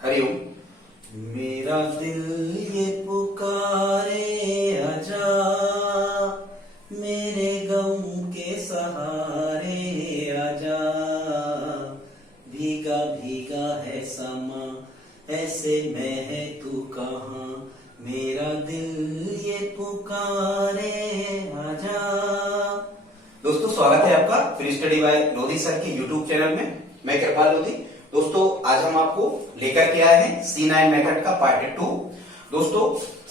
हरिओम। मेरा दिल ये पुकारे आजा, मेरे गम के सहारे आजा। भीगा भीगा है समा, ऐसे में है तू कहाँ, मेरा दिल ये पुकारे आजा। दोस्तों, स्वागत है आपका free study bye Lodhi sir के यूट्यूब चैनल में। मैं कृपाल लोधी। दोस्तों, आज हम आपको लेकर के आए हैं C9 मेथड का पार्ट 2। दोस्तों,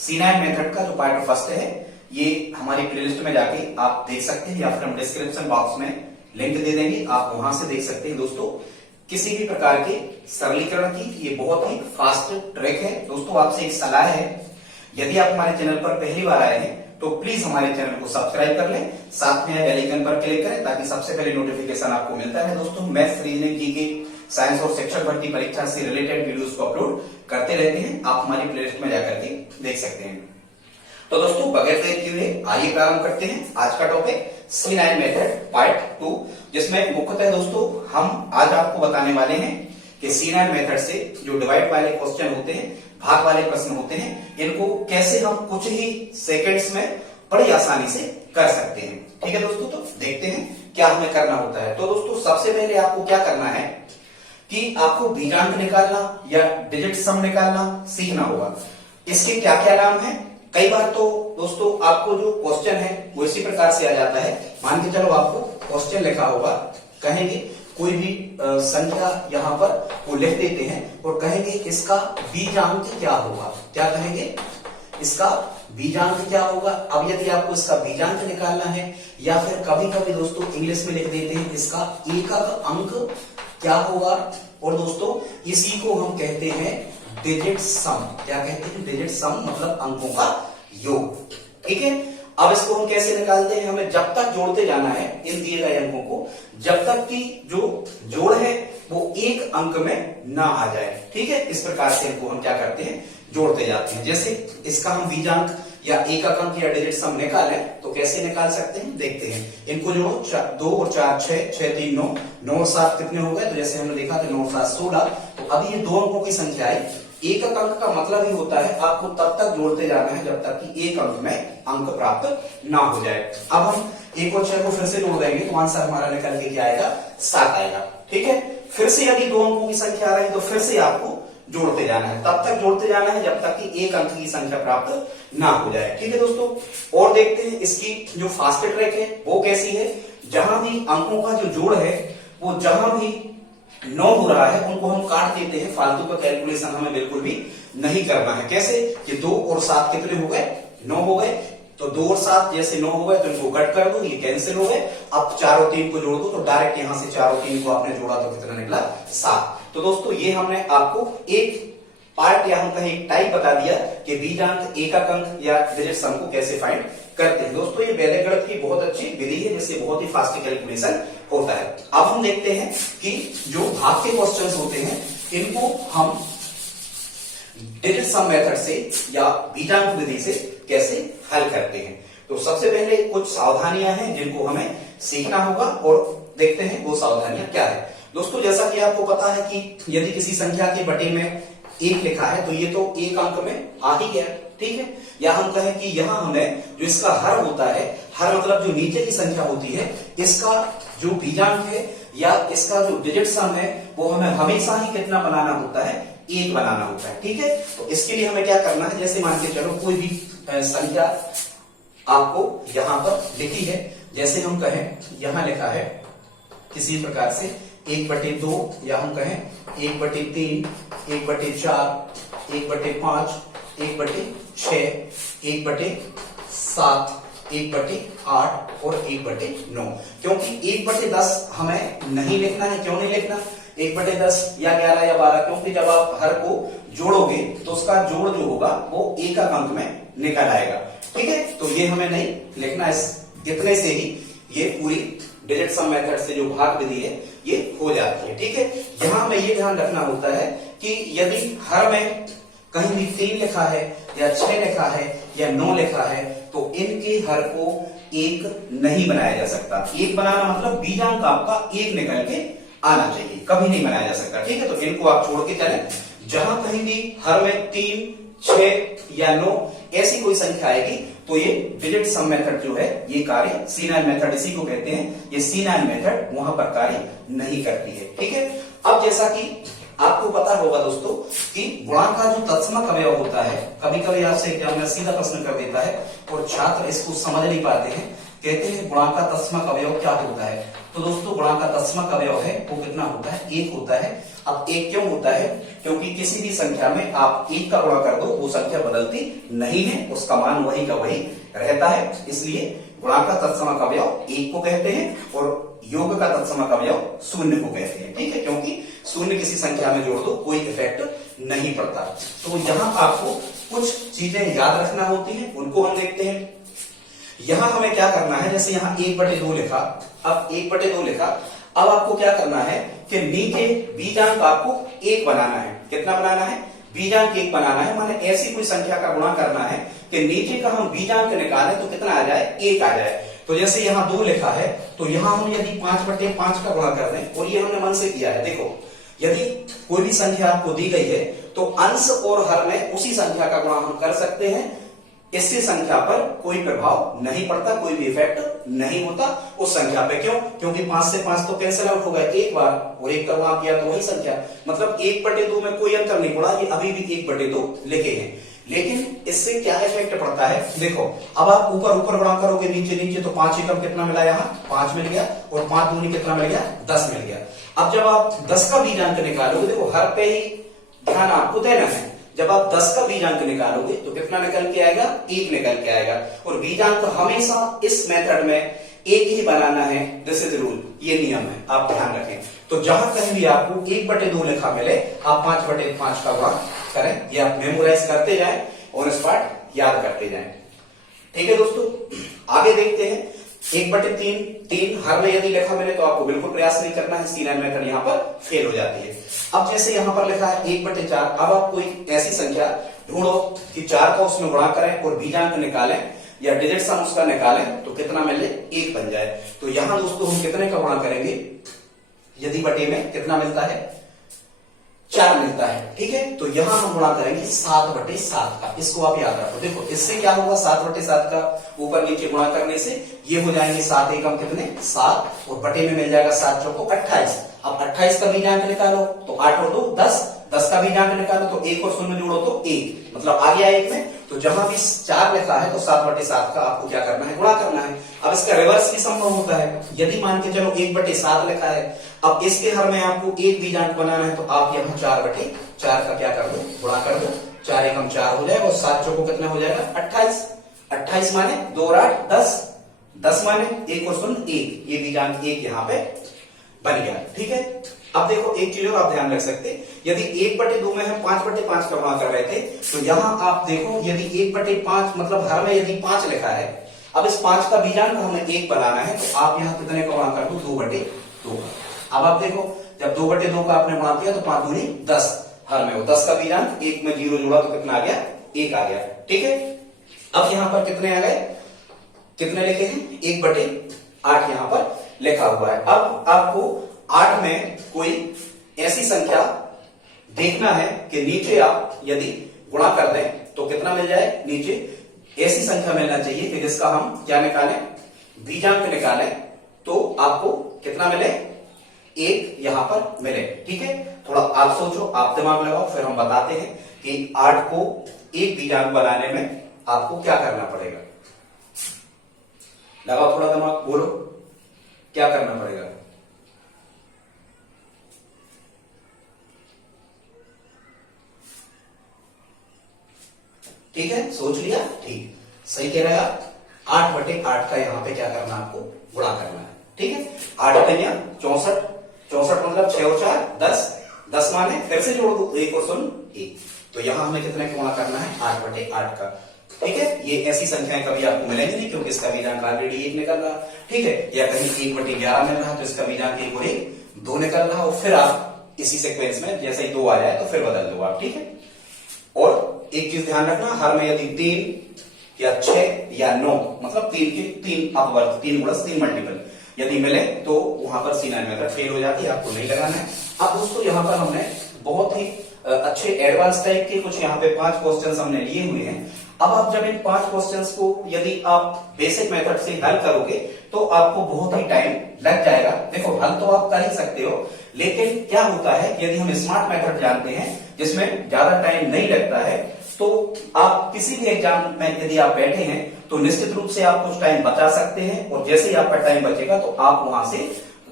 C9 मेथड का जो पार्ट फर्स्ट है ये हमारी प्लेलिस्ट में जाके आप देख सकते हैं, या फिर हम डिस्क्रिप्शन बॉक्स में लिंक दे देंगे, आप वहां से देख सकते हैं। दोस्तों, किसी भी प्रकार के सरलीकरण की ये बहुत ही फास्ट ट्रैक है। दोस्तों, आपसे एक सलाह है, यदि आप हमारे चैनल पर पहली बार आए हैं तो प्लीज हमारे चैनल को सब्सक्राइब कर लें, साथ में बेल आइकन पर क्लिक करें ताकि सबसे पहले नोटिफिकेशन आपको मिलता है। दोस्तों, मैथ्स, रीजनिंग, जीके, साइंस और शिक्षक भर्ती परीक्षा से रिलेटेड वीडियोस को अपलोड करते रहते हैं, आप हमारी प्लेलिस्ट में जाकर के देख सकते हैं। तो दोस्तों, बगैर देर किए हुए आइए प्रारंभ करते हैं आज का टॉपिक C9 मेथड पार्ट 2, जिसमें मुख्यतः दोस्तों हम आज आपको बताने वाले हैं कि C9 मेथड से जो डिवाइड वाले क्वेश्चन होते हैं, भाग वाले प्रश्न होते हैं, इनको कैसे हम कुछ ही सेकंड्स में बड़ी आसानी से कर सकते हैं। ठीक है दोस्तों, तो देखते हैं क्या हमें करना होता है। तो दोस्तों, सबसे पहले आपको क्या करना है कि आपको बीजांक निकालना या डिजिट सम निकालना सीखना होगा। इसके क्या क्या नाम है? कई बार तो दोस्तों आपको जो क्वेश्चन है वो इसी प्रकार से आ जाता है। मान के चलो आपको क्वेश्चन लिखा होगा, कहेंगे कोई भी संख्या यहाँ पर वो लिख देते हैं और कहेंगे इसका बीजांक क्या होगा। क्या कहेंगे? इसका बीजांक क्या होगा। अब यदि आपको इसका बीजांक निकालना है, या फिर कभी कभी दोस्तों इंग्लिश में लिख देते हैं इसका एकक अंक क्या होगा, और दोस्तों इसी को हम कहते हैं डिजिट सम। क्या कहते हैं? डिजिट सम मतलब अंकों का योग। ठीक है, अब इसको हम कैसे निकालते हैं? हमें जब तक जोड़ते जाना है इन दिए गए अंकों को, जब तक कि जो जोड़ है वो एक अंक में ना आ जाए। ठीक है, इस प्रकार से इनको हम क्या करते हैं? जोड़ते जाते हैं। जैसे इसका हम बीजांक या एकक अंक या डिजिट सम निकालें तो कैसे निकाल सकते हैं, देखते हैं। इनको जोड़ो, 2 और 4 6, 6 3 9, 9 और 7 कितने हो गए? तो जैसे हमने देखा था 9 और 7 16। तो अब ये दो अंकों की संख्या है। एकक अंक का मतलब ही होता है आपको तब तक जोड़ते जाना है जब तक कि एक अंक में अंक प्राप्त ना हो जाए। अब हम 1 और 6 को फिर से जोड़ देंगे तो आंसर हमारा निकल के क्या आएगा? 7 आएगा। ठीक है, फिर से यदि दो अंकों की संख्या आ रही तो फिर से आपको जोड़ते जाना है, तब तक जोड़ते जाना है जब तक कि एक अंक की संख्या प्राप्त ना हो जाए। ठीक है दोस्तों, और देखते हैं इसकी जो फास्ट ट्रैक है वो कैसी है। जहां भी अंकों का जो जोड़ है वो जहां भी 9 हो रहा है उनको हम काट देते हैं, फालतू का कैलकुलेशन हमें बिल्कुल भी नहीं करना है। कैसे कि 2 और 7 कितने हो गए? 9 हो गए। तो 2 और 7 जैसे 9 हो गए तो इनको कट कर दो, ये कैंसिल हो गए। अब 4 और 3 को जोड़ दो तो डायरेक्ट यहां से 4 और 3 को आपने जोड़ा तो कितना निकला? 7। तो दोस्तों, ये हमने आपको एक पार्ट या हम कहें एक टाइप बता दिया कि बीजांक, एकक अंक या डिजिट सम को कैसे फाइंड करते हैं। दोस्तों, ये वैदिक गणित की बहुत अच्छी विधि है जिससे बहुत ही फास्ट कैलकुलेशन होता है। अब हम देखते हैं कि जो भाग के क्वेश्चंस होते हैं इनको हम डिजिट सम मेथड से या बीजांक विधि से कैसे हल करते हैं। तो सबसे पहले कुछ सावधानियां हैं जिनको हमें सीखना होगा और देखते हैं वो सावधानियां क्या है। दोस्तों, जैसा कि आपको पता है कि यदि किसी संख्या के बटे में 1 लिखा है तो ये तो एक अंक में आ ही गया। ठीक है, या हम कहें कि यहां हमें जो इसका हर होता है, हर मतलब जो नीचे की संख्या होती है, इसका जो बीजांक है या इसका जो डिजिट सम है वो हमें हमेशा ही कितना बनाना होता है? 1 बनाना होता है। ठीक है, तो इसके लिए हमें क्या करना है? जैसे मान के चलो कोई भी संख्या आपको यहां पर लिखी है, जैसे हम कहें यहां लिखा है किसी प्रकार से 1/2, या हम कहें 1/3, 1/4, 1/5, 1/6, 1/7, 1/8 और 1/9। क्योंकि 1/10 हमें नहीं लिखना है। क्यों नहीं लिखना 1/10 या 11 या 12? क्योंकि जब आप हर को जोड़ोगे तो उसका जोड़ जो होगा वो एकक अंक में निकल आएगा। ठीक है, तो ये हमें नहीं लिखना। इतने से ही ये पूरी डिजिट सम मेथड से जो भाग विधि है ये हो जाती है। ठीक है, यहां हमें ये ध्यान रखना होता है कि यदि हर में कहीं भी 3 लिखा है या 6 लिखा है या 9 लिखा है तो इनके हर को 1 नहीं बनाया जा सकता। 1 बनाना मतलब बीजांक आपका 1 निकल के आना चाहिए, कभी नहीं बनाया जा सकता। ठीक है, तो इनको आप छोड़ के चलें। जहां कहीं भी हर में 3, 6 या 9 ऐसी कोई संख्या आएगी तो ये डिजिट सम मेथड जो है ये कार्य C9 मेथड इसी को कहते हैं, ये C9 मेथड वहां पर कार्य नहीं करती है। ठीक है, अब जैसा कि आपको पता होगा दोस्तों कि गुणांक का जो तत्समक अवयव होता है, कभी कभी आपसे एग्जामिनर सीधा प्रश्न कर देता है और छात्र इसको समझ नहीं पाते हैं, कहते हैं गुणांक का तत्समक अवयव क्या होता है। तो दोस्तों गुणांक का तत्समक अवयव है वो कितना होता है, 1 होता है। अब 1 क्यों होता है, क्योंकि किसी भी संख्या में आप 1 का गुणा कर दो वो संख्या बदलती नहीं है, उसका मान वही का वही रहता है, इसलिए गुणांक का तत्समक अवयव 1 को कहते हैं और योग का तत्समक अवयव 0 को कहते हैं। ठीक है, क्योंकि 0 किसी संख्या में जोड़ दो कोई इफेक्ट नहीं पड़ता। तो यहाँ आपको कुछ चीजें याद रखना होती हैं, उनको हम देखते हैं। यहां हमें क्या करना है, जैसे यहाँ 1/2 लिखा, अब 1/2 लिखा, अब आपको क्या करना है कि नीचे बीजांक आपको 1 बनाना है। कितना बनाना है, बीजांक 1 बनाना है, माने ऐसी कोई संख्या का गुणा करना है कि नीचे का हम बीजांक निकालें तो कितना आ जाए, 1 आ जाए। तो जैसे यहाँ 2 लिखा है तो यहाँ हम यदि 5/5 का गुणा कर दें, और ये हमने मन से किया है, देखो यदि कोई भी संख्या आपको दी गई है तो अंश और हर में उसी संख्या का गुणा हम कर सकते हैं, इससे संख्या पर कोई प्रभाव नहीं पड़ता, कोई भी इफेक्ट नहीं होता उस संख्या पे। क्यों, क्योंकि 5 से 5 तो कैंसिल आउट हो गए एक बार, और 1 का गुणा किया तो वही संख्या, मतलब 1/2 में कोई अंतर नहीं पड़ा, ये अभी भी 1/2 लिखे हैं। लेकिन इससे क्या इफेक्ट पड़ता है, देखो अब आप ऊपर ऊपर गुणा करोगे नीचे नीचे तो 5 एकम कितना मिला, यहाँ 5 मिल गया, और 5 दूनी कितना मिल गया, 10 मिल गया। अब जब आप 10 का बीजांक निकालोगे, देखो हर पे ही ध्यान आपको देना है, जब आप 10 का बीजांक निकालोगे तो कितना निकल के आएगा, 1 निकल के आएगा। और बीजांक हमेशा इस मेथड में 1 ही बनाना है, दिस इज रूल, ये नियम है, आप ध्यान रखें। तो जहां कहीं भी आपको 1/2 लिखा मिले आप 5/5 का गुणा करें, ये आप मेमोराइज करते जाएं और स्पॉट याद करते जाएं। ठीक है दोस्तों, आगे देखते हैं 1/3 हर में यदि लिखा मिले तो आपको बिल्कुल प्रयास नहीं करना है, C9 मेथड यहाँ पर फेल हो जाती है। अब जैसे यहाँ पर लिखा है 1/4, अब आप कोई ऐसी संख्या ढूंढो कि 4 का उसमें गुणा करें और बीजांक निकालें या डिजिट सम उसका निकालें तो कितना मिले, 1 बन जाए। तो यहाँ दोस्तों हम कितने का गुणा करेंगे, यदि बटे में कितना मिलता है, 4 मिलता है। ठीक है, तो यहां हम गुणा करेंगे 7/7 का, इसको आप याद रखो। देखो इससे क्या होगा, 7/7 का ऊपर नीचे गुणा करने से ये हो जाएंगे 7 एकम कितने, 7, और बटे में मिल जाएगा 7 चौको 28। अब 28 का बीजांक निकालो तो 8 और 2 10, 10 का बीजांक निकालो तो 1 और 0 जोड़ो तो 1, मतलब आ गया 1 में। तो जहां भी 4 लिखा है तो 7/7 का आपको क्या करना है, गुणा करना है। अब इसका रिवर्स भी संभव होता है, यदि मान के चलो 1/7 लिखा है, अब इसके हर में आपको 1 बीजांक बनाना है तो आप यहाँ 4/4 का क्या कर दो, गुणा कर दो, 4 एकम 4 हो जाएगा और 7 चौको कितना हो जाएगा, 28। 28 माने 2 और 8 10, 10 माने 1 और 0 1, ये बीजांक 1 यहाँ पे बन गया। ठीक है, अब देखो एक चीज और आप ध्यान रख सकते, यदि 1/2 में हम 5/5 का गुणा कर रहे थे तो यहां आप देखो यदि 1/5 मतलब हर में यदि 5 लिखा है, अब इस 5 का बीजांक हमें 1 बनाना है तो आप यहां कितने का गुणा कर दो, 2/2 का। अब आप देखो जब 2/2 का आपने गुणा किया तो 5 दूनी 10, हर में वो 10 का बीजांक 1 में 0 जोड़ा तो कितना आ गया, 1 आ गया। ठीक है, अब यहां पर कितने आ गए, कितने लिखे हैं, 1/8 यहां पर लिखा हुआ है। अब आपको 8 में कोई ऐसी संख्या देखना है कि नीचे आप यदि गुणा कर दें तो कितना मिल जाए, नीचे ऐसी संख्या मिलना चाहिए कि जिसका हम क्या निकालें, बीजांक निकालें तो आपको कितना मिले, 1 यहां पर मिले। ठीक है, थोड़ा आप सोचो, आप दिमाग लगाओ, फिर हम बताते हैं कि 8 को 1 बीजांक बनाने में आपको क्या करना पड़ेगा। लगाओ थोड़ा दिमाग, बोलो क्या करना पड़ेगा। ठीक है, सोच लिया, ठीक सही कह रहे हैं आप। 8/8 का यहाँ पे क्या करना, आपको गुणा करना है। ठीक है, 8 का 64, 64 मतलब 6 और 4 10, 10 माने फिर से जोड़ दो 1 और 0 1, तो यहां हमें कितने का गुणा करना है, 8/8 का। ठीक है, ये ऐसी संख्याएं कभी आपको मिलेंगी नहीं क्योंकि इसका बीजांक ऑलरेडी 1 निकल रहा। ठीक है, या कहीं 1/11 मिल रहा है तो इसका बीजांक 1 और 1 2 निकल रहा, और फिर आप इसी सीक्वेंस में जैसे ही 2 आ जाए तो फिर बदल दो आप। ठीक है, और एक चीज ध्यान रखना, हर में यदि 3 या 6 या 9 मतलब 3 के 3 अपवर्त 3 गुणस 3 मल्टीपल यदि मिले तो वहां पर C9 मेथड फेल हो जाती है, आपको नहीं लगाना है। अब दोस्तों यहां पर हमने बहुत ही अच्छे एडवांस टाइप के कुछ यहाँ पे 5 क्वेश्चंस हमने लिए हुए हैं। अब आप जब इन 5 क्वेश्चंस को यदि आप बेसिक मेथड से हल करोगे तो आपको बहुत ही टाइम लग जाएगा। देखो हल तो आप कर ही सकते हो, लेकिन क्या होता है यदि हम स्मार्ट मेथड जानते हैं जिसमें ज्यादा टाइम नहीं लगता है, तो आप किसी भी एग्जाम में यदि आप बैठे हैं तो निश्चित रूप से आप कुछ टाइम बचा सकते हैं, और जैसे ही आपका टाइम बचेगा तो आप वहां से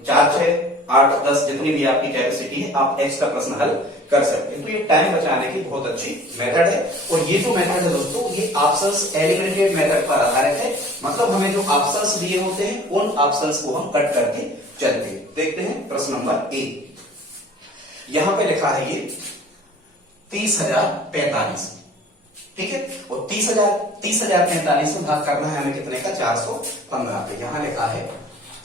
4, 6, 8, 10 जितनी भी आपकी कैपेसिटी है आप एक्स्ट्रा प्रश्न हल कर सकते हैं। तो ये टाइम बचाने की बहुत अच्छी मेथड है, और ये जो मेथड है दोस्तों ये ऑप्शंस एलिमिनेटेड मेथड पर आधारित है। मतलब हमें जो ऑप्शंस दिए होते हैं उन ऑप्शंस को हम कट करके चलते हैं। देखते हैं प्रश्न नंबर 1, यहां पे लिखा है ये 30,045, ठीक है, और 30,045 में भाग करना है हमें कितने का, 415 पे। यहां लिखा है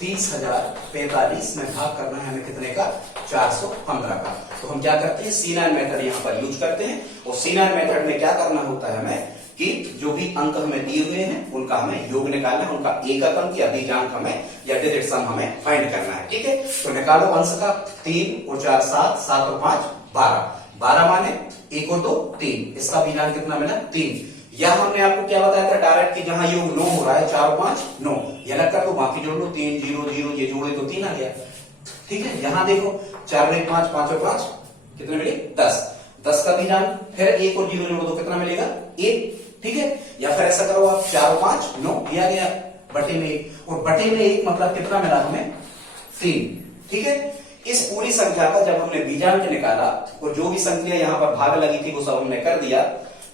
30,045 में भाग करना है हमें कितने का, 415 का। तो हम क्या करते हैं, C9 मेथड यहां पर यूज करते हैं, और C9 मेथड में क्या करना होता है हमें कि जो भी अंक हमें दिए हुए हैं उनका हमें योग निकालना है, उनका एकक अंक या बीजांक हमें या डिजिट सम हमें फाइंड करना है, ठीक है। तो निकालो अंश का, 3 और 4 7, 7 और 5 12, 12 माने 1 और 2 3, इसका बीजांक कितना मिला, 3। या हमने आपको क्या बताया था डायरेक्ट कि जहां योग 9 हो रहा है, 4 और 5 9, ये अलग कर दो, बाकी जोड़ लो, 3 0 0, ये जोड़े तो 3 आ गया, ठीक है। यहां देखो 4 और 1 5, 5 और 5 कितने मिले, 10, 10 का बीजांक, फिर 1 और 0 जोड़ दो कितना मिलेगा, 1, ठीक है। या फिर ऐसा करो आप 4 और 5 9, ये आ गया बटे में 1, और बटे में 1 मतलब कितना मिला हमें, 3, ठीक है। इस पूरी संख्या का जब हमने बीजांक निकाला और जो भी संख्या यहां पर भाग लगी थी वो सब हमने कर दिया,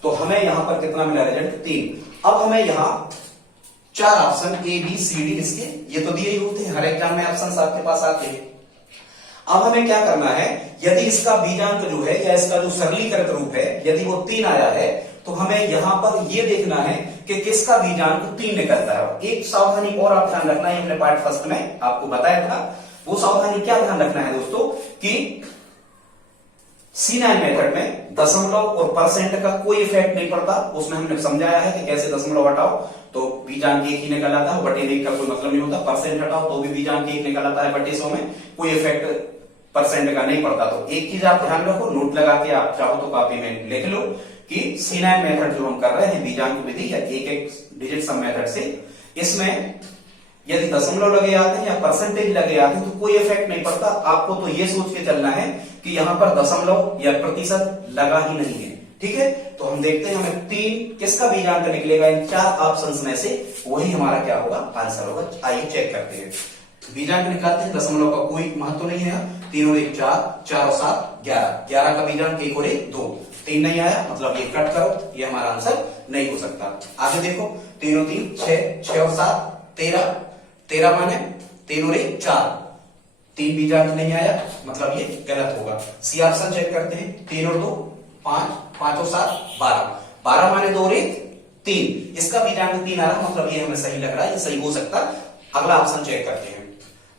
तो हमें यहां पर कितना मिला, रिजल्ट 3। अब हमें यहां 4 option A B C D इसके ये तो दिए ही होते हैं, हर एग्जाम में ऑप्शन आपके पास आते हैं। अब हमें क्या करना है, यदि इसका बीजांक जो है या इसका जो सरलीकृत रूप है यदि वो 3 आया है, तो हमें यहां पर ये देखना है कि किसका बीजांक 3 निकलता है। एक सावधानी और आप ध्यान रखना है, हमने पार्ट फर्स्ट में आपको बताया था, वो सावधानी क्या ध्यान रखना है दोस्तों कि C9 मेथड में दशमलव और परसेंट का कोई इफेक्ट नहीं पड़ता। उसमें हमने समझाया है कि कैसे दशमलव हटाओ तो बीजांक 1 ही निकल आता है, बटे 1 का कोई मतलब नहीं होता। परसेंट हटाओ तो भी बीजांक 1 निकल आता है, बटे 100 में कोई इफेक्ट परसेंट का नहीं पड़ता। तो एक चीज आप ध्यान रखो, नोट लगा के आप चाहो तो कॉपी में लिख लो कि C9 मेथड जो हम कर रहे हैं बीजांक विधि या एक डिजिट सम मेथड से, इसमें यदि दशमलव लगे आते हैं या परसेंटेज लगे आते हैं तो कोई इफेक्ट नहीं पड़ता। आपको तो ये सोच के चलना है कि यहां पर दशमलव या प्रतिशत लगा ही नहीं है, ठीक है। तो हम देखते हैं हमें 3 किसका बीजांक निकलेगा इन 4 ऑप्शंस में से, वही हमारा क्या होगा, आंसर होगा। आइए चेक करते हैं, बीजांक निकालते हैं। दशमलव का कोई महत्व नहीं है, 3 और 1 4, 4 और 7 11, 11 का बीजांक 1 और 1 2, 3 नहीं आया मतलब ये कट करो, ये हमारा आंसर नहीं हो सकता। आगे देखो 3 और 3 6, 6 और 7 13, 13 माने 3 और 1 4, 3 बीजांक नहीं आया मतलब ये गलत होगा। सी ऑप्शन चेक करते हैं, 3 और 2 5, 5 और 7 12, 12 माने 2 और 1 3, इसका बीजांक 3 आ रहा मतलब ये हमें सही लग रहा है, ये सही हो सकता। अगला ऑप्शन चेक करते हैं,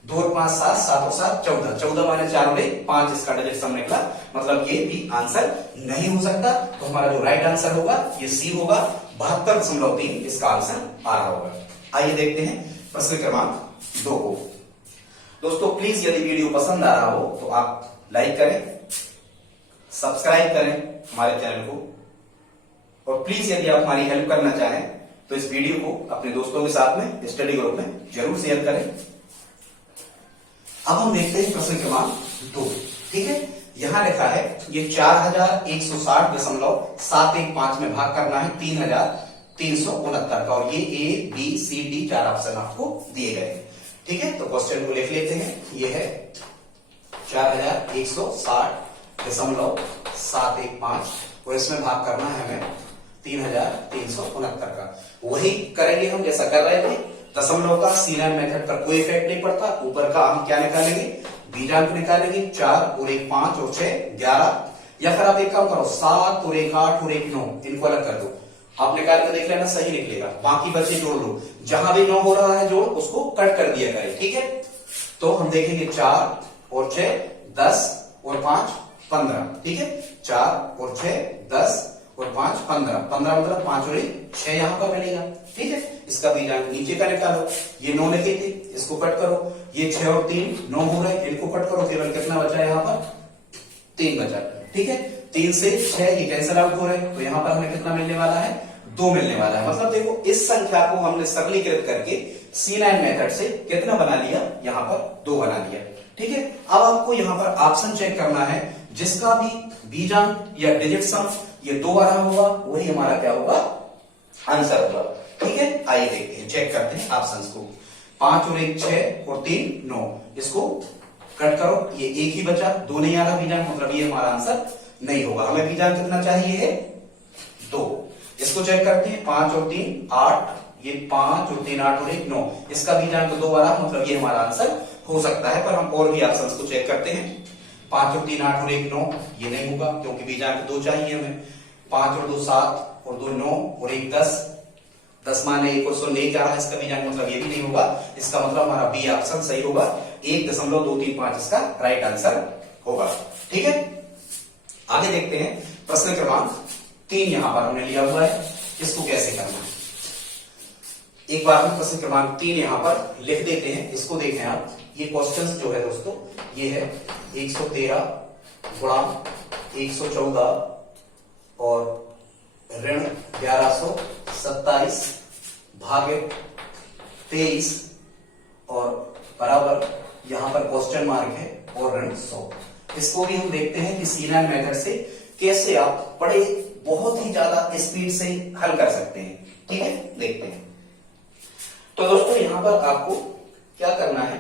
2 और 5 7, 7 और 7 14, 14 माने 4 और 1 5, इसका डिजिट सम निकला मतलब ये भी आंसर नहीं हो सकता। तो हमारा जो राइट आंसर होगा ये सी होगा, 72.3 इसका आंसर आ रहा होगा। आइए देखते हैं प्रश्न क्रमांक 2 को। दोस्तों प्लीज यदि वीडियो पसंद आ रहा हो तो आप लाइक करें, सब्सक्राइब करें हमारे चैनल को, और प्लीज यदि आप हमारी हेल्प करना चाहें तो इस वीडियो को अपने दोस्तों के साथ में स्टडी ग्रुप में जरूर शेयर करें। अब हम देखते हैं प्रश्न क्रमांक 2, ठीक है। यहां लिखा है ये 4160.715 में भाग करना है 3369 का, और ये A B C D 4 option आपको दिए गए, ठीक है। तो क्वेश्चन को लिख लेते हैं, ये है 4160.715 और इसमें भाग करना है हमें 3369 का। वही करेंगे हम जैसा कर रहे थे, दशमलव का C9 मेथड पर कोई इफेक्ट नहीं पड़ता। ऊपर का हम क्या निकालेंगे, बीजांक निकालेंगे, 4 और 1 5 और 6 11, या फिर आप एक काम करो 7 और 1 8 और 1 9, इनको अलग कर दो, आप निकाल के देख लेना सही निकलेगा। बाकी बचे जोड़ लो, जहां भी 9 हो रहा है जोड़ उसको कट कर दिया करें, ठीक है। तो हम देखेंगे 4 और 6 10 और 5 15, ठीक है। 4 और 6 10 और 5 15, 15 मतलब 5 और 1 6 यहां पर मिलेगा, ठीक है। इसका बीजांक नीचे का निकालो, ये 9 लिखे थे इसको कट करो, ये 6 और 3 9 हो रहे इनको कट करो, केवल कितना बचा यहां पर 3 बचा, ठीक है। 3 से 6 ये कैंसिल आउट हो रहे हैं, तो यहाँ पर हमें कितना मिलने वाला है, 2 मिलने वाला है। मतलब देखो इस संख्या को हमने सरलीकृत करके C9 मेथड से कितना बना लिया, यहाँ पर 2 बना लिया। ठीक है, अब आपको यहाँ पर ऑप्शन चेक करना है, जिसका भी बीजांक या डिजिट सम ये 2 आ रहा होगा वही हमारा क्या होगा, आंसर होगा। ठीक है, आइए देखते हैं, चेक करते हैं ऑप्शंस को। 5 और 1 6 और 3 9, इसको कट करो, ये एक ही बचा, 2 नहीं आ रहा बीजांक, मतलब ये हमारा आंसर नहीं होगा। हमें बीजांक कितना चाहिए है, 2। इसको चेक करते हैं, 5 और 3 8, ये 5 और 3 8 और 1 9, इसका बीजांक 2 आ रहा, मतलब ये हमारा आंसर हो सकता है। पर हम और भी ऑप्शंस को चेक करते हैं। 5 और 3 8 और 1 9, ये नहीं होगा क्योंकि बीजांक 2 चाहिए हमें। 5 और 2 7 और 2 9 और 1 10, 10 माने 1 और 100 नहीं जा रहा है इसका बीजांक, मतलब ये भी नहीं होगा। इसका मतलब हमारा बी ऑप्शन सही होगा, 1.235 इसका राइट आंसर होगा। ठीक है, आगे देखते हैं प्रश्न क्रमांक 3 यहां पर हमने लिया हुआ है, इसको कैसे करना है। एक बार हम प्रश्न क्रमांक 3 यहां पर लिख देते हैं, इसको देखें आप। ये क्वेश्चंस जो है दोस्तों, ये है 113 गुणा 114 और ऋण 1127 भागे 23 और बराबर यहां पर क्वेश्चन मार्क है और ऋण 100। इसको भी हम देखते हैं कि C9 मेथड से कैसे आप बड़े बहुत ही ज्यादा स्पीड से हल कर सकते हैं। ठीक है, देखते हैं। तो दोस्तों यहां पर आपको क्या करना है,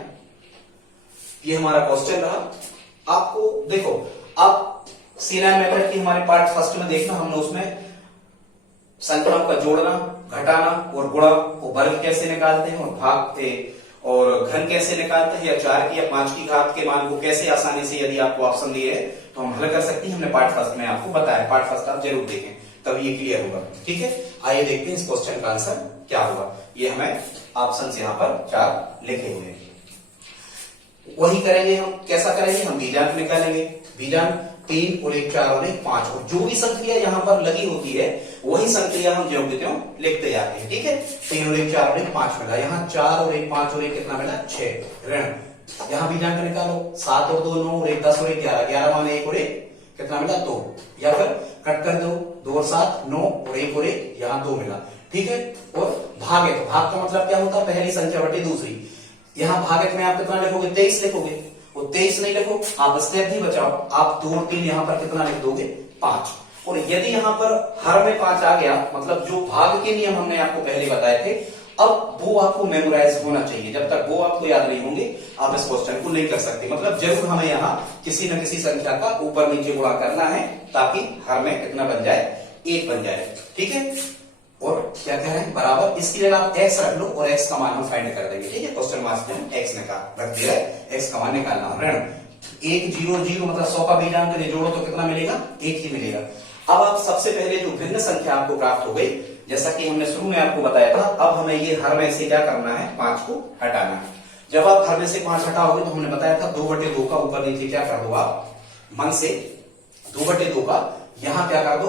ये हमारा क्वेश्चन रहा। आपको देखो, आप C9 मेथड की हमारे पार्ट फर्स्ट में देखना, हमने उसमें संख्याओं का जोड़ना, घटाना और गुणा और वर्ग कैसे निकालते हैं और भाग और घन कैसे निकालते हैं, या 4 की या 5 की घात के मान को कैसे आसानी से, यदि आपको ऑप्शन दिए है तो हम हल कर सकते हैं। हमने पार्ट फर्स्ट में आपको बताया, पार्ट फर्स्ट आप जरूर देखें, तभी ये क्लियर होगा। ठीक है, आइए देखते हैं इस क्वेश्चन का आंसर क्या होगा। ये हमें ऑप्शन यहाँ पर 4 लिखे हुए हैं, वही करेंगे हम। कैसा करेंगे, हम बीजांक निकालेंगे। बीजांक 3 और 1 4 और 1 5, और जो भी संख्या यहाँ पर लगी होती है वही संख्या हम ज्यों के त्यों लिखते जाते हैं। ठीक है, 3 और 1 4 और 1 5 मिला, यहाँ 4 और 1 5 और 1 कितना मिला, 6 ऋण। यहाँ बीजांक निकालो, 7 और 2 9 और 1 10 और 1 11, 11 माने 1 और 1 कितना मिला, 2। या फिर कट कर दो, 2 और 7 9 और 1 और 1 यहाँ 2 मिला। ठीक है, और भाग है, तो भाग का मतलब क्या होता है, पहली संख्या बटे दूसरी। यहाँ भागक में आप कितना लिखोगे, 23 लिखोगे, वो 23 नहीं लिखो, आप स्टेप भी बचाओ, आप 2 और 3 यहाँ पर कितना लिख दोगे, 5। और यदि यहाँ पर हर में 5 आ गया, मतलब जो भाग के नियम हमने आपको पहले बताए थे, अब वो आपको मेमोराइज होना चाहिए। जब तक वो आपको याद नहीं होंगे आप इस क्वेश्चन को नहीं कर सकते। मतलब जरूर हमें यहाँ किसी न किसी संख्या का ऊपर नीचे गुणा करना है, ताकि हर में कितना बन जाए, 1 बन जाए। ठीक है, और क्या कह रहे हैं, बराबर, इसकी जगह आप x रख लो और x का मान हम फाइंड कर देंगे। ठीक है, क्वेश्चन मार्क्स में x निकाल रख दिया है, x का मान निकालना। ऋण 1 0 0, मतलब 100 का बीजांक जोड़ो तो कितना मिलेगा, 1 ही मिलेगा। अब आप सबसे पहले जो भिन्न संख्या आपको प्राप्त हो गई, जैसा कि हमने शुरू में आपको बताया था, अब हमें ये हर में से क्या करना है, 5 को हटाना है। जब आप हर में से 5 हटाओगे तो हमने बताया था 2/2 का ऊपर नीचे क्या कर दो, आप मन से 2/2 का यहाँ क्या कर दो,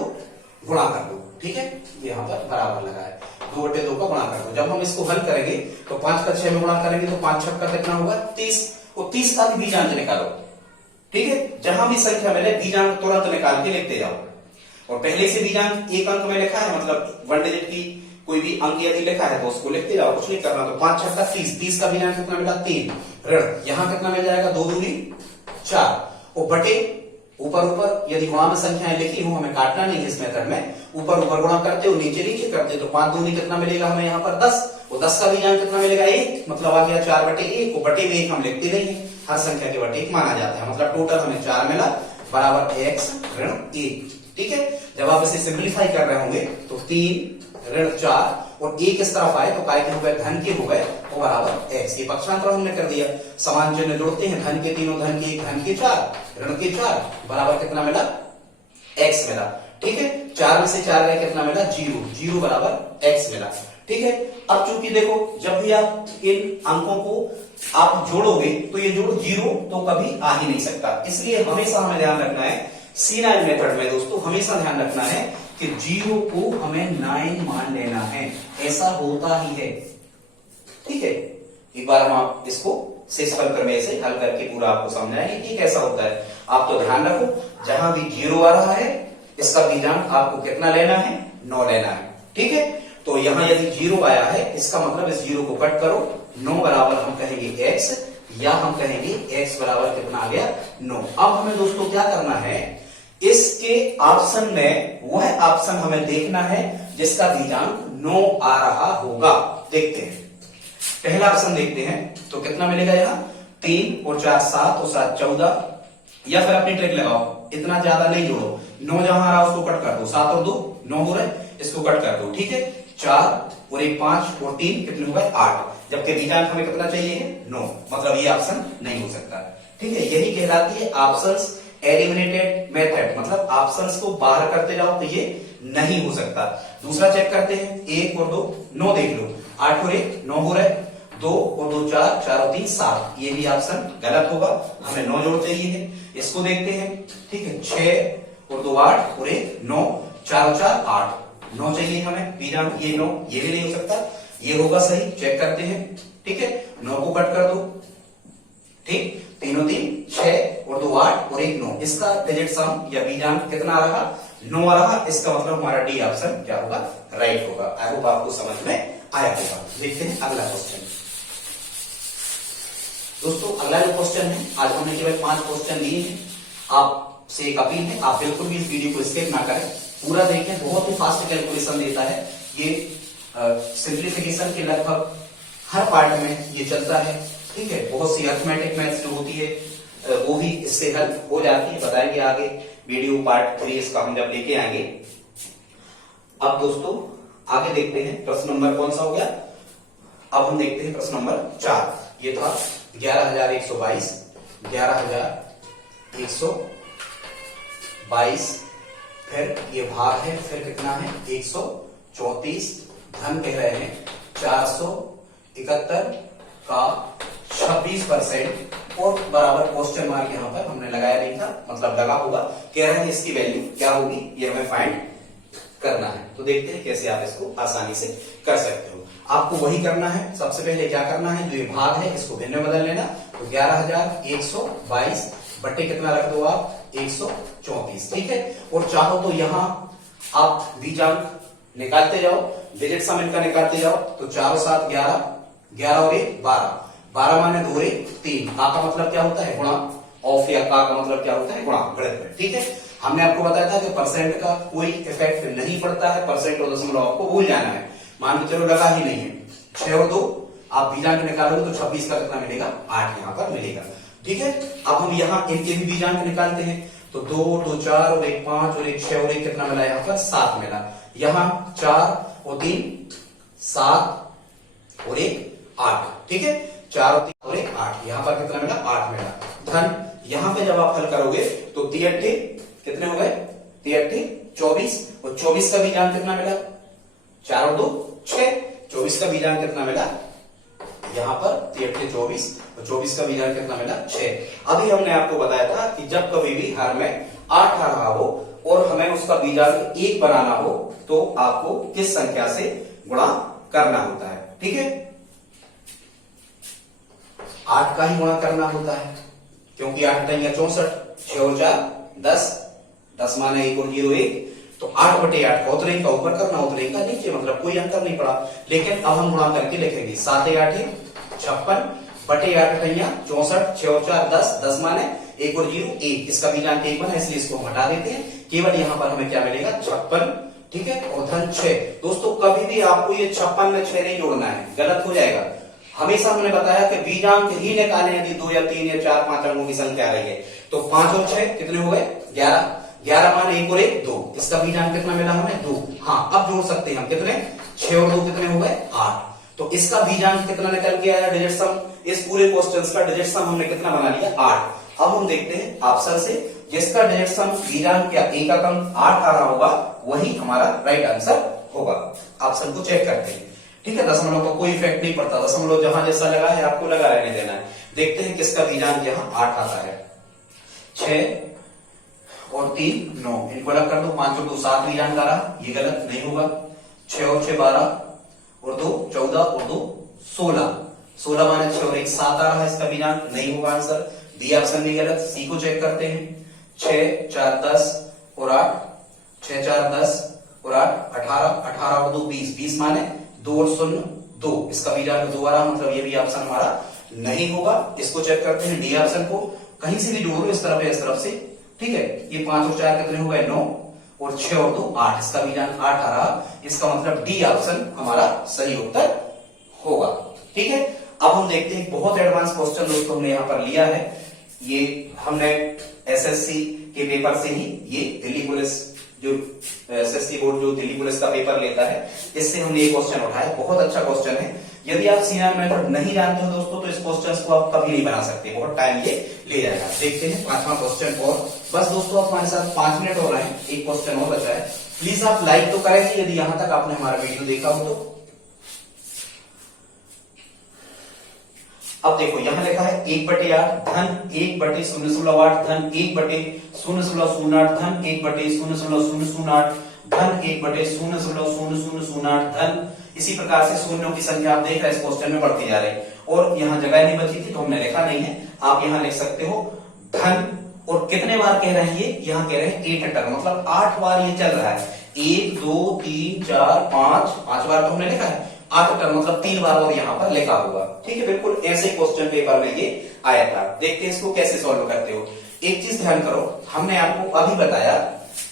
गुणा कर दो। ठीक है, यहाँ पर बराबर लगा है, 2/2 का गुणा कर दो। जब हम इसको हल करेंगे तो 5 का 6 में गुणा करेंगे तो 5 6 का कितना होगा, 30। और 30 का भी बीजांक निकालो। ठीक है, जहां भी संख्या मिले बीजांक तुरंत निकाल के लिखते जाओ। और पहले से बीजांक एक अंक में लिखा है, मतलब 1 डिजिट की कोई भी अंक यदि लिखा है तो उसको लिखते जाओ, कुछ नहीं करना। तो 5 6 का 30, 30 का बीजांक कितना मिला, 3। ऋण यहाँ कितना मिल जाएगा, 2 दूनी 4, और बटे ऊपर ऊपर यदि गुणा में संख्याएं लिखी हो, हमें काटना नहीं है इस मेथड में, ऊपर ऊपर गुणा करते हो, नीचे नीचे करते, तो 5 दूनी कितना मिलेगा हमें यहाँ पर 10, और 10 का बीजांक कितना मिलेगा, 1, मतलब आ गया 4/1। और बटे में 1 हम लिखते नहीं है, हर संख्या के बटे 1 माना जाता है, मतलब टोटल हमें 4 मिला, बराबर x ऋण 1। ठीक है, जब आप इसे सिंप्लीफाई कर रहे होंगे तो 3 ऋण 4 और 1 इस तरफ आए तो काय के हो गए, धन के हो गए, और बराबर x। ये पक्षांतर हमने कर दिया, समान चिन्ह जोड़ते हैं, धन के तीनों, धन के 1 धन के 4 ऋण के 4, बराबर कितना मिला, x मिला। ठीक है, 4 में से 4 गए, कितना मिला, 0, 0 बराबर x मिला। ठीक है, अब चूंकि देखो जब भी आप इन अंकों को आप जोड़ोगे तो ये जोड़ 0 तो कभी आ ही नहीं सकता, इसलिए हमेशा हमें ध्यान रखना है C9 मेथड में दोस्तों, हमेशा ध्यान रखना है कि 0 को हमें 9 मान लेना है, ऐसा होता ही है। ठीक है, एक बार हम आप इसको शेषफल प्रमेय से हल करके पूरा आपको समझाएंगे कि कैसा होता है। आप तो ध्यान रखो, जहां भी 0 आ रहा है इसका बीजांक आपको कितना लेना है, 9 लेना है। ठीक है, तो यहां यदि 0 आया है इसका मतलब इस 0 को कट करो, 9 बराबर हम कहेंगे x, या हम कहेंगे x बराबर कितना आ गया, 9। अब हमें दोस्तों क्या करना है, इसके ऑप्शन में वह ऑप्शन हमें देखना है जिसका बीजांक 9 आ रहा होगा। देखते हैं, पहला ऑप्शन देखते हैं, तो कितना मिलेगा यहाँ, 3 और 4 7 और 7 14, या फिर अपनी ट्रिक लगाओ, इतना ज्यादा नहीं जोड़ो, 9 जहां आ रहा उसको कट कर दो, 7 और 2 9 हो रहे, इसको कट कर दो। ठीक है, 4 और 1 5 और 3 कितने हो गए, 8, जबकि बीजांक हमें कितना चाहिए है, 9, मतलब ये ऑप्शन नहीं हो सकता। ठीक है, यही कहलाती है ऑप्शंस एलिमिनेटेड मेथड, मतलब ऑप्शंस को बाहर करते जाओ तो ये नहीं हो सकता। दूसरा चेक करते हैं, 1 और 2 9 देख लो, 8 और 1 9 हो रहे, 2 और 2 4, 4 और 3 7, ये भी ऑप्शन गलत होगा, हमें 9 जोड़ चाहिए है। इसको देखते हैं, ठीक है, 6 और 2 8 और 1 9, 4 और 4 8, 9 चाहिए हमें बीजांक, ये 9, ये भी नहीं हो सकता, ये होगा सही, चेक करते हैं। ठीक है, 9 को कट कर दो, ठीक, 3 और 3 6 और 2 8 और 1 9, इसका डिजिट सम या बीजांक कितना आ रहा, 9 आ रहा, इसका मतलब हमारा डी ऑप्शन क्या होगा, राइट होगा। आई होप आपको समझ में आया होगा। देखते हैं अगला क्वेश्चन। दोस्तों अगला जो क्वेश्चन है, आज हमने केवल 5 क्वेश्चन लिए हैं, आपसे एक अपील है, आप बिल्कुल भी इस वीडियो को स्किप ना करें, पूरा देखें, बहुत ही फास्ट कैलकुलेशन देता है ये, सिंप्लीफिकेशन के लगभग हर पार्ट में ये चलता है। ठीक है, बहुत सी अर्थमेटिक मैथ्स जो होती है वो भी इससे हल हो जाती है, बताएंगे आगे वीडियो पार्ट 3 इसका हम जब लेके आएंगे। अब दोस्तों आगे देखते हैं, प्रश्न नंबर कौन सा हो गया, अब हम देखते हैं प्रश्न नंबर 4। ये था 11,122, 11,122, फिर ये भाग है, फिर कितना है 134, धन कह रहे हैं 471 का 26% और बराबर क्वेश्चन मार्क यहां पर हमने लगाया नहीं था, मतलब लगा होगा, कह रहे हैं इसकी वैल्यू क्या होगी, ये हमें फाइंड करना है। तो देखते हैं कैसे आप इसको आसानी से कर सकते हो। आपको वही करना है, सबसे पहले क्या करना है, जो ये भाग है इसको भिन्न में बदल लेना, तो 11,122 बट्टे कितना रख दो आप, 134। ठीक है, और चाहो तो यहां आप बीजांक निकालते जाओ, डिजिट सम इनका निकालते जाओ, तो 4 और 7 11, 11 और 1 12, 12 माने 2 और 1 3, का मतलब क्या होता है, गुणा, ऑफ या का मतलब क्या होता है, गुणा, गणित में। ठीक है, हमने आपको बताया था कि परसेंट का कोई इफेक्ट नहीं पड़ता है, परसेंट और दशमलव आपको भूल जाना है, मान के चलो लगा ही नहीं है, 6 और 2 आप बीजांक निकालोगे तो 26 का कितना मिलेगा, 8 यहाँ पर मिलेगा। ठीक है, अब हम यहाँ इनके भी बीजांक निकालते हैं, तो 2 2 4 और 1 5 और 1 6 और 1 कितना मिला, यहाँ पर 7 मिला, यहाँ 4 और 3 7 और 1 8। ठीक है, 4 और 3 और 1 8, यहाँ पर कितना मिला, 8 मिला। धन यहाँ पे जब आप हल करोगे तो 3 कितने हो गए, 3 24, और 24 का बीजांक कितना मिला, 4 और 2 6, 24 का बीजांक कितना मिला, यहाँ पर 3 24, और 24 का बीजांक कितना मिला, 6। अभी हमने आपको बताया था कि जब कभी भी हर में 8 आ रहा हो और हमें उसका बीजांक 1 बनाना हो तो आपको किस संख्या से गुणा करना होता है। ठीक है, 8 का ही गुणा करना होता है, क्योंकि 8 10 64, 6 और 4 10, 10 माने 1 और 0 1, तो 8 बटे 8 का उतरे का ऊपर करना, उतरे का नीचे, मतलब कोई अंतर नहीं पड़ा। लेकिन अब हम गुणा करके लिखेंगे, 7 8 56 बटे 8 64, 6 और 4 10, 10 माने 1 और 0 1, इसका बीजांक 1 बना, इसलिए इसको हटा देते हैं, केवल यहाँ पर हमें क्या मिलेगा, 56। ठीक है, और धन 6। दोस्तों कभी भी आपको ये 56 में 6 नहीं जोड़ना है, गलत हो जाएगा। हमेशा हमने बताया कि बीजांक ही निकालें, यदि 2 या 3 या 4 5 अंकों की संख्या आ रही है, तो 5 और 6 कितने हो गए, 11, 11 मान 1 और 1 2, इसका बीजांक कितना मिला हमें, 2। हाँ, अब जोड़ सकते हैं हम, कितने, 6 और 2 कितने हो गए, 8। तो इसका बीजांक कितना निकल के आया, डिजिट सम, इस पूरे क्वेश्चन का डिजिट सम हमने कितना बना लिया, 8। अब हम देखते हैं ऑप्शन से, जिसका डिजिट सम बीजांक या एककम 8 आ रहा होगा वही हमारा राइट आंसर होगा। ऑप्शन को चेक करते हैं। ठीक है, दशमलव का कोई इफेक्ट नहीं पड़ता, दशमलव जहां जैसा लगा है आपको लगा रहने देना है। देखते हैं किसका बीजांक यहाँ 8 आता है, 6 और 3 9, इनको अलग कर दो, 5 और 2 7 बीजांक आ रहा, ये गलत नहीं होगा, 6 और 6 12 और 2 14 और 2 16, 16 माने 6 और 1 7 आ रहा है, इसका बीजांक नहीं होगा आंसर। बी ऑप्शन भी गलत। सी को चेक करते हैं। 6 4 10 और 8, 6 4 10 और 8 18, 18 और 2 20, 20 माने 2 और 0 2, इसका बीजांक 2 आ रहा, मतलब ये भी ऑप्शन हमारा नहीं होगा। इसको चेक करते हैं डी ऑप्शन को, कहीं से भी जोड़ लो इस तरफ या इस तरफ से, ठीक है। ये 5 और 4 कितने हो गए 9 और 6 और 2 8, इसका बीजांक 8 आ रहा, इसका मतलब डी ऑप्शन हमारा सही उत्तर होगा, ठीक है। अब हम देखते हैं बहुत एडवांस क्वेश्चन दोस्तों हमने यहाँ पर लिया है, ये हमने एसएससी के पेपर से ही, ये दिल्ली पुलिस जो एसएससी बोर्ड जो दिल्ली पुलिस का पेपर लेता है, इससे हमने ये क्वेश्चन उठाया। बहुत अच्छा क्वेश्चन है। यदि आप C9 मेथड नहीं जानते हो दोस्तों तो इस क्वेश्चन को आप कभी नहीं बना सकते, बहुत टाइम ये ले जाएगा। देखते हैं 5वां क्वेश्चन और बस दोस्तों आप हमारे साथ 5 मिनट हो रहे हैं, एक क्वेश्चन और बचा है। प्लीज आप लाइक तो करेंगे यदि यहां तक आपने हमारा वीडियो देखा हो तो। अब देखो यहां लिखा है 1/8 धन 1/008 धन 1/008 धन 1/00008 धन 1/00008 धन, इसी प्रकार से शून्यों की संख्या आप देख रहे हैं इस क्वेश्चन में बढ़ती जा रही है। और यहाँ जगह नहीं बची थी तो हमने लिखा नहीं है, आप यहाँ लिख सकते हो धन, और कितने बार कह रहे हैं ये, यहाँ कह रहे हैं 8 टर्म, मतलब 8 बार ये चल रहा है। 1 2 3 4 5 बार तो हमने लिखा है, 8 टर्म मतलब 3 बार और यहाँ पर लिखा हुआ, ठीक है। बिल्कुल ऐसे क्वेश्चन पेपर में ये आया था। देखते हैं इसको कैसे सॉल्व करते हो। एक चीज ध्यान करो, हमने आपको अभी बताया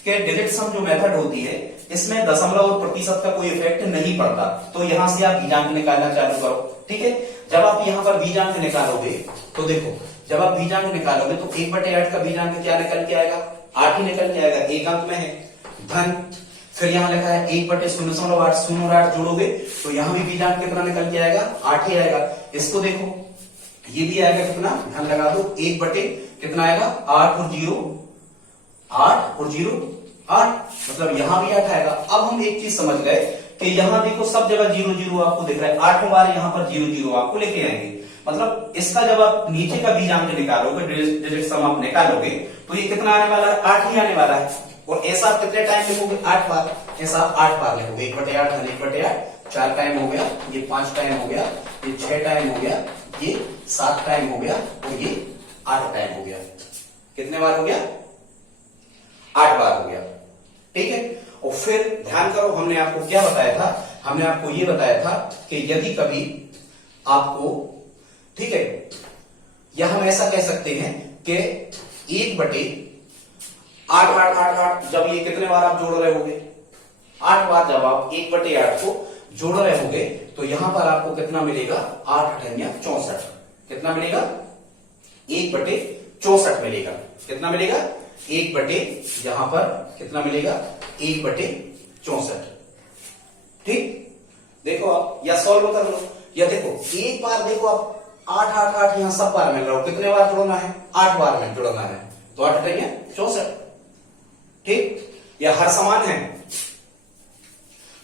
कि डिजिट सम जो मेथड होती है इसमें दशमलव और प्रतिशत का कोई इफेक्ट नहीं पड़ता, तो यहां से आप बीजांक निकालना चालू करो, ठीक है। जब आप यहां पर बीजांक निकालोगे तो देखो, जब आप बीजांक निकालोगे तो 1/8 का बीजांक क्या निकल के आएगा, 8 ही निकल के आएगा, एक अंक में है धन। फिर यहाँ लिखा है 1/008, 0 और 8 जोड़ोगे तो यहाँ भी बीजांक कितना निकल के आएगा, 8 ही आएगा। इसको देखो ये भी आएगा कितना, धन लगा दो, 1 कितना आएगा 8 और 0 8 और 0 8, मतलब यहां भी 8 आएगा। अब हम एक चीज समझ गए कि यहां देखो सब जगह 0 0 आपको दिख रहा है, 8 बार यहां पर 0 0 आपको लेके आएंगे, मतलब इसका जब आप नीचे का बीजांक निकालोगे, डिजिट सम आप निकालोगे तो ये कितना आने वाला है, 8 ही आने वाला है। और ऐसा आप कितने टाइम लिखोगे, 8 बार, ऐसा 8 बार लिखोगे। 1/8 धन 1/8 4 टाइम हो गया, ये 5 टाइम हो गया, ये 6 टाइम हो गया, ये 7 टाइम हो गया और ये 8 टाइम हो गया। कितने बार हो गया, 8 बार हो गया, ठीक है। और फिर ध्यान करो हमने आपको क्या बताया था, हमने आपको ये बताया था कि यदि कभी आपको, ठीक है, या हम ऐसा कह सकते हैं कि 1/8 जब ये कितने बार आप जोड़ रहे होगे, 8 बार जब आप 1/8 को जोड़ रहे होगे तो यहां पर आपको कितना मिलेगा, 8 8 64, कितना मिलेगा 1/64 मिलेगा, कितना मिलेगा 1/ यहां पर कितना मिलेगा 1/64, ठीक। देखो आप या सॉल्व कर लो, या देखो एक बार देखो आप 8 8 8 यहां सब बार मिल रहा हो, कितने बार जोड़ना है, 8 बार में जोड़ना है, तो 8 8 64, ठीक। या हर समान है,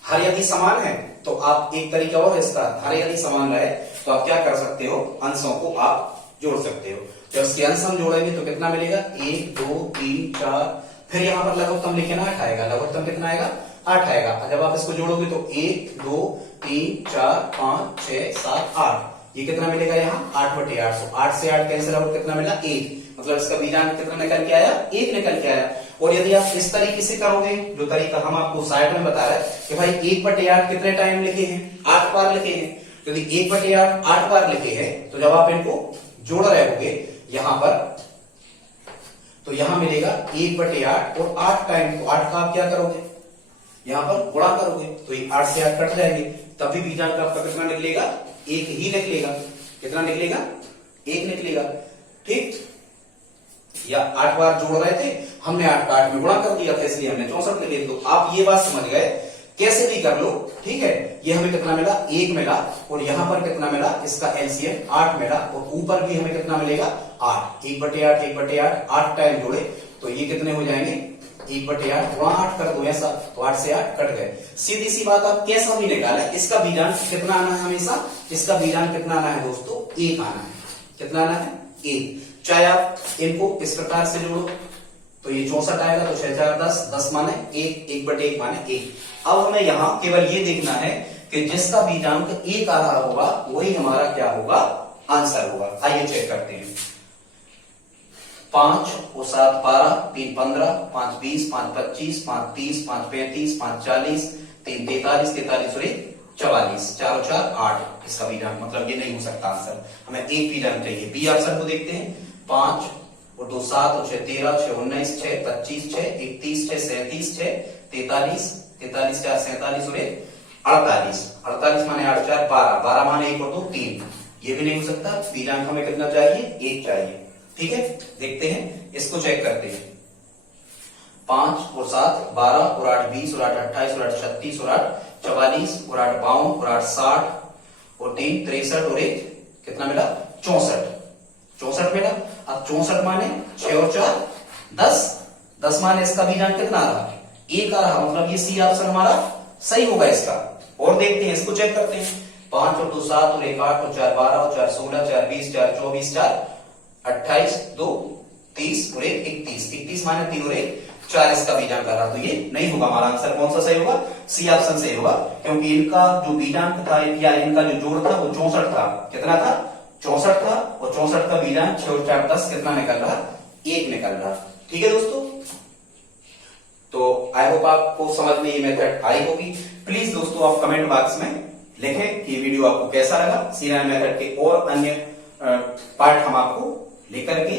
हर यदि समान है तो आप एक तरीका और इसका, हर यदि समान रहे तो आप क्या कर सकते हो, अंशों को आप जोड़ सकते हो। जब इसके अंश हम जोड़ेंगे तो कितना मिलेगा, 1 2 3 4, फिर यहां पर लघुत्तम लिखे ना 8 आएगा, लघुत्तम कितना आएगा 8 आएगा। जब आप इसको जोड़ोगे तो 1 2 3 4 5 6 7 8, ये कितना मिलेगा यहाँ 8/8, 8 से 8 कैंसिल आउट, कितना मिला 1, मतलब इसका बीजांक कितना निकल के आया, 1 निकल के आया। और यदि आप इस तरीके से करोगे, जो तरीका हम आपको साइड में बता रहे हैं कि भाई 1/8 कितने टाइम लिखे हैं, 8 बार लिखे हैं, यदि 1/8 8 बार लिखे हैं तो जब आप इनको जोड़ रहे होगे यहां पर, तो यहां मिलेगा 1/8 और 8 टाइम, तो 8 का आप क्या करोगे, यहां पर गुणा करोगे तो ये 8 से 8 कट जाएंगे, तभी बीजांक आपका कितना निकलेगा, 1 ही निकलेगा, कितना निकलेगा 1 निकलेगा, ठीक। या 8 बार जोड़ रहे थे, हमने 8 का 8 में गुणा कर दिया था, इसलिए हमने 64 लिखे। तो आप ये बात समझ गए, कैसे भी कर लो, ठीक है। ये हमें कितना मिला, 1 मिला, और यहां पर कितना मिला, इसका एलसीएम 8 मिला, और ऊपर भी हमें कितना मिलेगा 8, 1/8 1/8 8 टाइम जोड़े तो ये कितने हो जाएंगे 1/8 गुणा 8 कर दो ऐसा, तो 8 से 8 कट गए। सीधी सी बात, आप कैसा भी निकाले, इसका बीजांक कितना आना है, हमेशा इसका बीजांक कितना आना है दोस्तों, 1 आना है, कितना आना है 1। चाहे आप इनको इस प्रकार से जोड़ो तो ये 64 आएगा, तो 6 4 10, 10 माने 1, 1/1 माने 1। अब हमें यहां केवल ये देखना है कि जिसका बीजांक 1 आ रहा होगा वही हमारा क्या होगा, आंसर होगा। आइए चेक करते हैं। 5 और 7 12, 3 15, 5 20, 5 25, 5 30, 5 35, 5 40, 3 43, 43 और 1 44, 4 और 4 8 इसका बीजांक, मतलब ये नहीं हो सकता आंसर, हमें एक बीजांक चाहिए। बी ऑप्शन को देखते हैं, 5 और 2 7 और 6 13, 6 19, 6 25, 6 31, 6 37, 6 43, 43 4 47 और 1 48, 48 माने 8 4 12, 12 माने 1 और 2 3, ये भी नहीं हो सकता। बीजांक हमें कितना चाहिए, 1 चाहिए। ठीक है, देखते हैं, इसको चेक करते हैं। 5 और 7 12 और 8 20 और 8 28 और 8 36 और 8 44 और 8 52 और 8 60 और 3 63 और 1 कितना मिला, 64, 64 मिला। अब 64 माने 6 और 4 10, 10 माने इसका बीजांक कितना आ रहा, 1 आ रहा, मतलब ये सी ऑप्शन हमारा सही होगा इसका। और देखते हैं, इसको चेक करते हैं। 5 और 2 7 और 1 8 और 4 12 और 4 16 4 20 4 24 4 28 2 30 और 1 31, 31 माने 3 और 1 4 इसका बीजांक आ रहा, तो ये नहीं होगा। हमारा आंसर कौन सा सही होगा, सी ऑप्शन सही होगा, क्योंकि इनका जो बीजांक था या इनका जो जोड़ था वो 64 था। कितना था, 64 था, और 64 का बीजांक 6 और 4 10 कितना निकल रहा, 1 निकल रहा। ठीक है दोस्तों, तो आई होप आपको समझ में ये मेथड आई होगी। प्लीज दोस्तों आप कमेंट बॉक्स में लिखें कि वीडियो आपको कैसा लगा। C9 मेथड के और अन्य पार्ट हम आपको लेकर के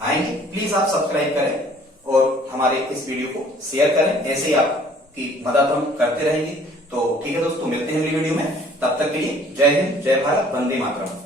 आएंगे। प्लीज आप सब्सक्राइब करें और हमारे इस वीडियो को शेयर करें, ऐसे ही आपकी मदद हम करते रहेंगे। तो ठीक है दोस्तों, मिलते हैं अगली वीडियो में, तब तक के लिए जय हिंद, जय भारत, वंदे मातरम।